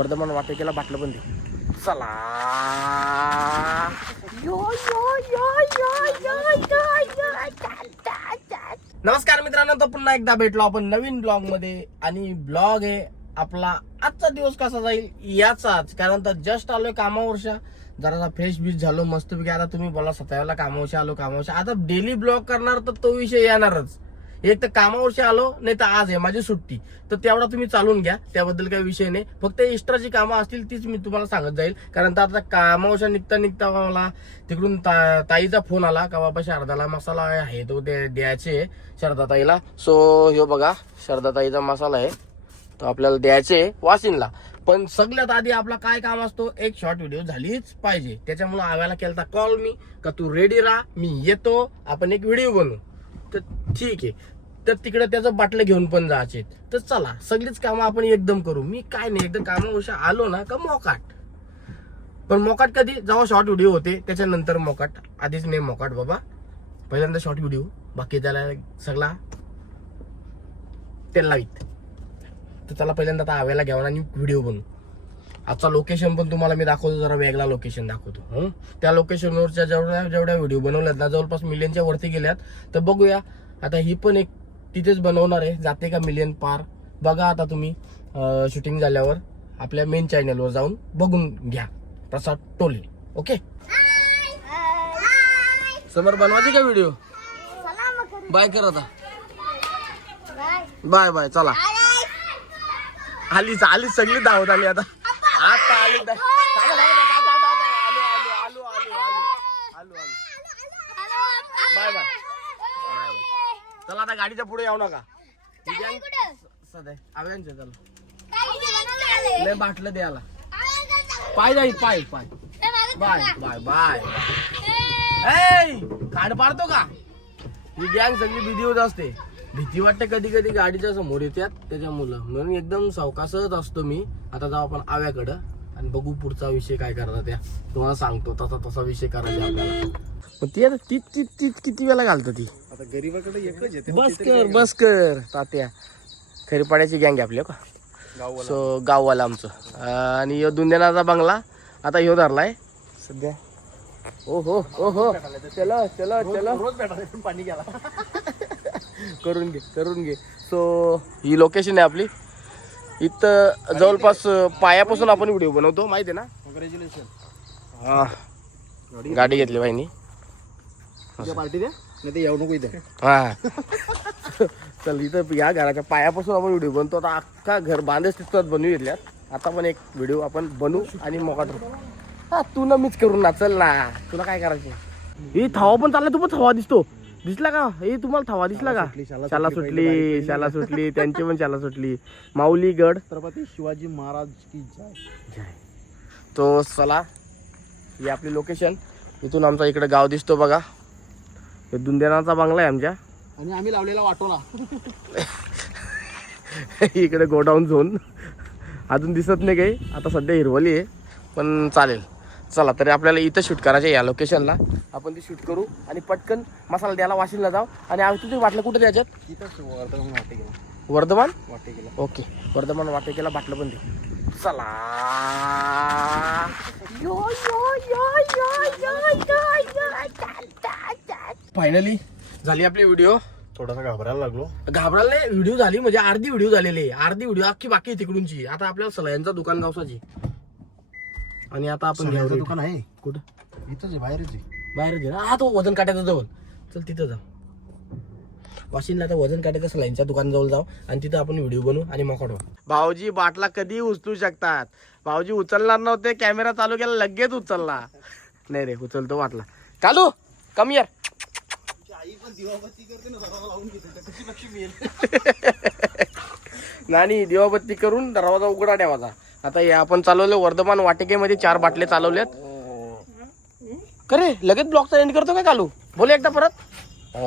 वर्धमान वाटेकेला बाटलं पण दे चला. यो, यो, यो, यो, यो, यो, यो, चल, चल, चल. नमस्कार मित्रांनो तर पुन्हा एकदा भेटलो आपण नवीन ब्लॉगमध्ये आणि ब्लॉग आहे आपला आजचा दिवस कसा जाईल याचाच कारण तर जस्ट आलोय कामावरच्या. जरा फ्रेश बीच झालो मस्तपैकी आता तुम्ही बोला सतराला कामावरशी आलो कामावरशी आता डेली ब्लॉग करणार तर तो विषय येणारच. एक तर कामावरशी आलो नाही तर आज आहे माझी सुट्टी. तर तेवढा तुम्ही चालून घ्या त्याबद्दल काही विषय नाही. फक्त एक्स्ट्राची कामं असतील तीच मी तुम्हाला सांगत जाईल. कारण तर आता कामावशा निघता निघता मला तिकडून ता- ताईचा फोन आला का बाबा शारदाला मसाला आहे तो दे- द्यायचे आहे सो ह्यो बघा शारदाताईचा मसाला आहे तो आपल्याला द्यायचे वाशिनला पण सगळ्यात आधी आपला काय काम असतो एक शॉर्ट व्हिडिओ झालीच पाहिजे. त्याच्यामुळे आव्याला केलता कॉल मी का तू रेडी राहा मी येतो आपण एक व्हिडिओ बनवू. तर ठीक आहे. तर तिकडे त्याचं बाटलं घेऊन पण जायचे. तर चला सगळीच कामं आपण एकदम करू. मी काय नाही एकदम कामावरशा आलो ना का मोकाट. पण मोकाट कधी? जेव्हा शॉर्ट व्हिडिओ होते त्याच्यानंतर मोकाट. आधीच नाही मोकाट बाबा. पहिल्यांदा शॉर्ट व्हिडिओ बाकी त्याला सगळा तेल लावीत. तर चला पहिल्यांदा आता आव्याला घ्यावा आणि व्हिडिओ बनवू. आजचा लोकेशन पण तुम्हाला मी दाखवतो जरा वेगळा लोकेशन दाखवतो. त्या लोकेशनवरच्या जेवढ्या जेवढ्या व्हिडिओ बनवल्यात ना जवळपास मिलियनच्या वरती गेल्यात. तर बघूया आता ही पण एक तिथेच बनवणार आहे जाते का मिलियन पार? बघा आता तुम्ही शूटिंग झाल्यावर आपल्या मेन चॅनलवर जाऊन बघून घ्या. प्रसाद टोले. ओके समोर बनवायची का व्हिडिओ बाय कर आता. बाय बाय चला. आलीच आलीच सगळी धावत आली आता. आली. आलो आलो आलो आलो आलो आलो आलो. Bye bye. चला आता गाडीच्या पुढे येऊ नका. सध्या. आव्यांचे चला. लय बाटलं द्यायला पाय जाईल पाय पाय. Bye bye bye. खाड पाडतो का? ही गँग सगळी भीती होत असते. भीती वाटते कधी कधी गाडीच्या समोर येतात त्याच्या मुलं. म्हणून एकदम सावकाशच असतो मी. आता जाऊ आपण आव्याकडं. आणि बघू पुढचा विषय काय करतात त्या तुम्हाला सांगतो तसा तसा विषय करायचा आपल्याला. मग ती आता ती ती ती किती वेळा घालतं ती? आता गरीबाकडे एकच येते बस कर बस कर तात्या. खरी पाड्याची गँग आहे आपली हो का? गाववाला. सो गाववाला आमचं. आणि ह्यो दुंदेनाचा बंगला आता ह्यो धरलाय. सध्या. ओ हो ओ हो. चलो चलो चलो. रोज भेटायला पण पाणी गेला करून घे करून घे. सो ही लोकेशन आहे आपली. इथं जवळपास पायापासून आपण व्हिडिओ बनवतो माहिती आहे ना? कॉंग्रॅच्युलेशन हा. गाडी घेतली बाईनी पार्टी द्या नाही ते येऊ नको इथे. हा. चल इथं या घराच्या पायापासून आपण व्हिडिओ बनतो आता अख्खा घर बांधच तिथं बनवू घेतल्यात आता पण एक व्हिडिओ आपण बनवू आणि मोका हा तू न मीच करून ना चल ना. तुला काय करायचं? ही थवा पण चालला तू पण थवा दिसतो. दिसला का? हे तुम्हाला थवा दिसला का? शाला सुटली, शाला सुटली त्यांची पण शाला सुटली. माऊली गड. छत्रपती शिवाजी महाराज की जय. तो चला ही आपली लोकेशन इथून आमचा इकडे गाव दिसतो बघा. हे दुंदेनाचा बंगला आहे आमच्या. आणि आम्ही लावलेला वाटोला. इकडे गोडाऊन झोन. अजून दिसत नाही काही. आता सध्या हिरवली आहे पण चालेल. चला तरी आपल्याला इथं शूट करायचं या लोकेशनला आपण ते शूट करू आणि पटकन मसाला द्यायला वाशिनला जाऊ. आणि आम्ही तुझे वाटलं कुठे द्यायच्यात? तिथंच वर्धमान वाटे गेला वर्धमान वाटे गेला ओके वर्धमान वाटेकेला बाटलं पण दे चला फायनली झाली आपली व्हिडिओ थोडासा घाबरायला लागलो. घाबरायला नाही व्हिडिओ झाली म्हणजे अर्धी व्हिडिओ झालेली आहे. अर्धी व्हिडिओ अख्खी बाकी आहे तिकडूनची. आता आपल्याला सलायांचा दुकान गावसाची. आणि आता आपण दुकान आहे. कुठं? इथंच आहे बाहेरच आहे. बाहेर घे ना. हा तो वजन काट्याचा जवळ. चल तिथं जा. वाशिंदला आता वजन काट्याच्या सलाईनच्या दुकानाजवळ जाऊ आणि तिथं आपण व्हिडिओ बनवू आणि मग भाऊजी बाटला कधी उचलू शकतात. भाऊजी उचलणार नव्हते कॅमेरा चालू केला लगेच उचलला. नाही रे उचलतो वाटला चालू कमी यार नाही दिवाबत्ती दिवाबत्ती करून दरवाजा उघडा ठेवायचा. आता हे आपण चालवलं वर्धमान वाटिकेमध्ये चार बाटले चालवल्यात करे लगेच ब्लॉकचा एंड करतो काय कालू बोल एकदा परत ओ.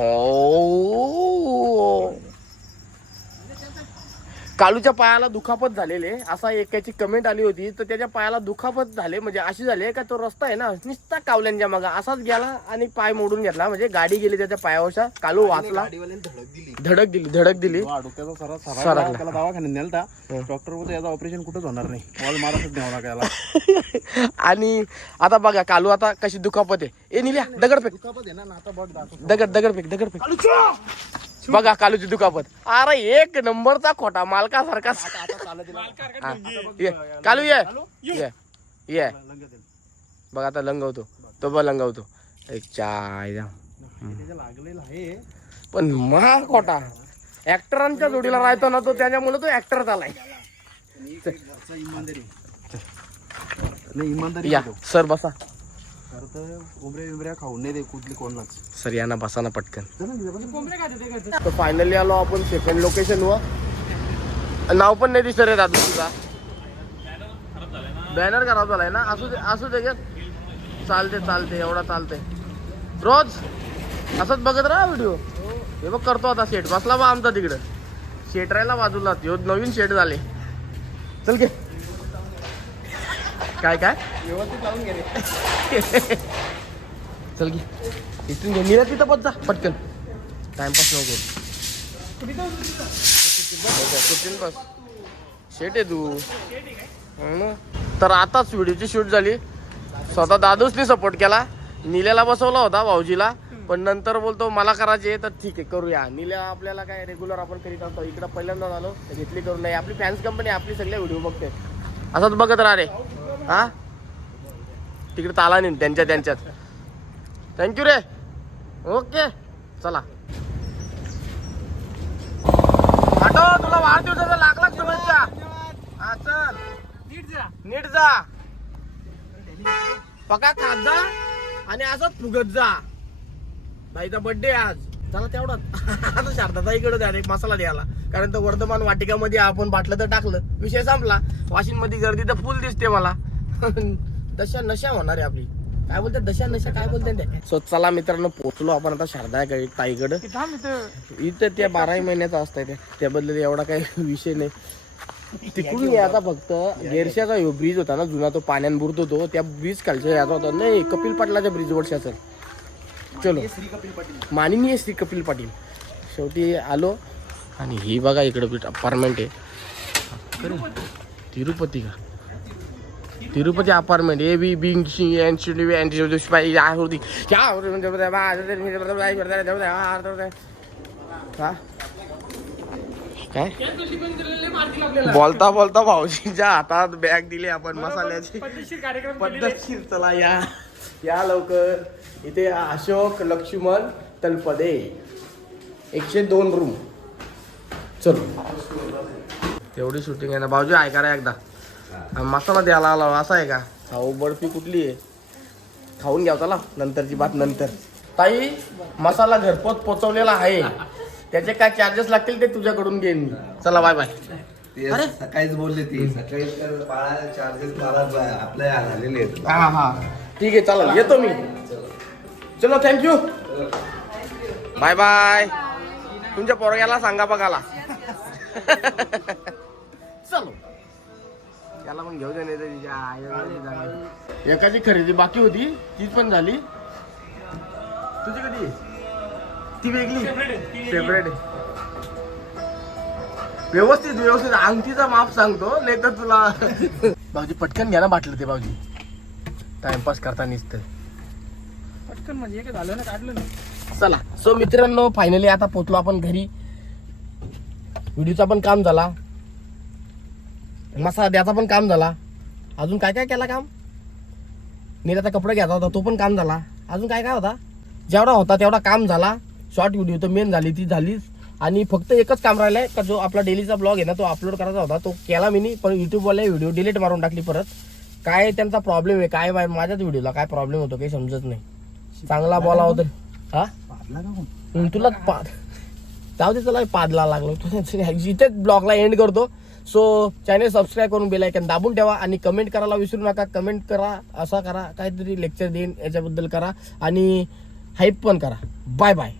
कालूच्या पायाला दुखापत झालेले असा एकाची कमेंट आली होती. तर त्याच्या पायाला दुखापत झाले म्हणजे अशी झाली का तो रस्ता आहे ना नुसता कावल्यांच्या मागा. असाच गेला आणि पाय मोडून घेतला. म्हणजे गाडी गेली त्याच्या पायावरच्या. कालू वाचला. धडक दिली. धडक दिली त्याला दवाखान्यात नेलता. डॉक्टर बोलतो याचं ऑपरेशन कुठंच होणार नाही. ऑल महाराष्ट्रात न्यावं लागेल आणि आता बघा कालू आता कशी दुखापत आहे. ए निल्या दगड फेक दुखापत आहे ना आता बघ दगड दगड फेक दगड फेक बघा कालूची दुखापत. अरे एक नंबरचा खोटा मालकासारखा. हा. ये. कालू ये. ये. ये. बघ आता लंगवतो. तो बघ लंगवतो. एक चाय द्या. त्याच्या लागलेलं आहे. पण महा खोटा. ऍक्टरांच्या जोडीला राहतो ना तो त्याच्यामुळे तो ऍक्टर झालाय इमानदारी. नाही इमानदारी या. सर बसा. खरं तर कोंबड्या बिंबऱ्या खाऊन नाही दे कुठली कोणालाच सर यांना बसा ना पटकन. तर फायनली आलो आपण सेकंड लोकेशन वर. नाव पण नाही दिसत रे दादू तुझा. बॅनर खराब झालाय ना? असू दे असू दे. चालते चालते एवढा चालते रोज? असंच बघत राहा व्हिडिओ हे बघ करतो आता शेट बसला बा आमचा तिकडं. शेट राहिला बाजूला नवीन शेट झाले. चल घे. काय काय? व्यवस्थित लावून रे. चल की इथून घे. निरा तिथं पत जा पटकन. टाइमपास नको. कुठून बस? शेट आहे तू. ना. तर आताच व्हिडिओची शूट झाली. स्वतः दादूसनी सपोर्ट केला. निल्याला बसवला होता भाऊजीला. पण नंतर बोलतो मला करायचे तर ठीक आहे करूया. निल्या आपल्याला काय रेग्युलर आपण करीत असतो. इकडं पहिल्यांदा झालो तर घेतली करू नाही. आपली फॅन्स कंपनी आपली सगळे व्हिडिओ बघते. असंच बघत राहा रे. हा? तिकडे ताला नाही त्यांच्या त्यांच्यात. थँक्यू रे. ओके चला. आटो तुला वाढदिवसाचा लाख लाख शुभेच्छा. हा चल. नीट जा. नीट जा. पका खात जा आणि असंच फुगत जा. बाईचा बर्थडे आज. चला तेवढाच आता द्या एक मसाला द्यायला. कारण तर वर्धमान वाटिकामध्ये आपण बाटलं तर टाकलं. विषय संपला. वाशिंगमध्ये गर्दी तर फुल दिसते मला. दशा नशा होणार आहे आपली. काय बोलतात दशा नशा काय बोलतात ते? सो चला मित्रांनो पोहोचलो आपण आता शारदा ताईकडे. इथं त्या बाराही महिन्याचा असतंय ते. त्याबद्दल एवढा काही विषय नाही. तिकडून ये आता फक्त. गेरशाचा ह्यो ब्रिज होता ना जुना तो पाण्यान बुरतो तो त्या ब्रिज खालच्या याचा होता. नाही कपिल पाटलाच्या ब्रिज वर सर चलो. श्री कपिल पाटील माननीय श्री कपिल पाटील. शेवटी आलो. आणि ही बघा इकडं अपार्टमेंट आहे. तिरुपती का? Tirupati apartment A B wing होती क्या हा? काय? बोलता बोलता भाऊजीच्या हातात बॅग दिली आपण मसाल्याची. पद्धतशीर चला या. या लवकर. इथे अशोक लक्ष्मण तलपदे. एकशे दोन रूम चलो. तेवढी शूटिंग आहे ना. भाऊजी ऐका एकदा. हा, मसाला द्यायला आला असा आहे का? खाऊ बर्फी कुठली आहे? खाऊन घ्याव चला नंतरची बात नंतर. ताई मसाला घरपोच पोचवलेला आहे. त्याचे काय चार्जेस लागतील ते तुझ्याकडून घेईन मी. चला बाय बाय ते अरे? सकाळीच बोलले ती सकाळी तर बाळा चार्जेस मला आपल्या झालेले आहेत. हा हा. ठीक आहे चालेल येतो मी. चलो थँक्यू बाय बाय तुमच्या पोरग्याला सांगा बघाला चलो. त्याला पण घेऊ दे नाही तर तिच्या. एकाची खरेदी बाकी होती तीच पण झाली. तुझी कधी? ती वेगळी. सेपरेट व्यवस्थित व्यवस्थित. अंगठीचा माप सांगतो नाही तर तुला भाऊजी पटकन घ्या ना बाटलं ते भाऊजी. टाइमपास करता निसतं. पटकन म्हणजे एक झालं ना काढलं ना. चला. सो मित्रांनो फायनली आता पोचलो आपण घरी. व्हिडिओचा पण काम झाला. मसाला द्याचा पण काम झाला. अजून काय काय केला काम? नीराचा कपडा घ्यायचा होता तो पण काम झाला. अजून काय काय होता? जेवढा होता तेवढा काम झाला. शॉर्ट व्हिडिओ तर मेन झाली ती झालीच. आणि फक्त एकच काम राहिलंय का जो आपला डेलीचा ब्लॉग आहे ना तो अपलोड करायचा होता. तो केला मी पण युट्यूबवाले व्हिडिओ डिलीट मारून टाकली परत. काय त्यांचा प्रॉब्लेम आहे काय बाय माझ्याच व्हिडिओला काय प्रॉब्लेम होतो काही समजत नाही. चांगला बोला होता. हा? तुला पाद जाऊ दे तुला पादला लागलो. तुला इथेच ब्लॉगला एंड करतो. सो चॅनल सबस्क्राईब करून बेल आयकन दाबून ठेवा आणि कमेंट करायला विसरू नका. कमेंट करा असा करा काहीतरी लेक्चर देईन याच्याबद्दल करा आणि हाईप पण करा. Bye bye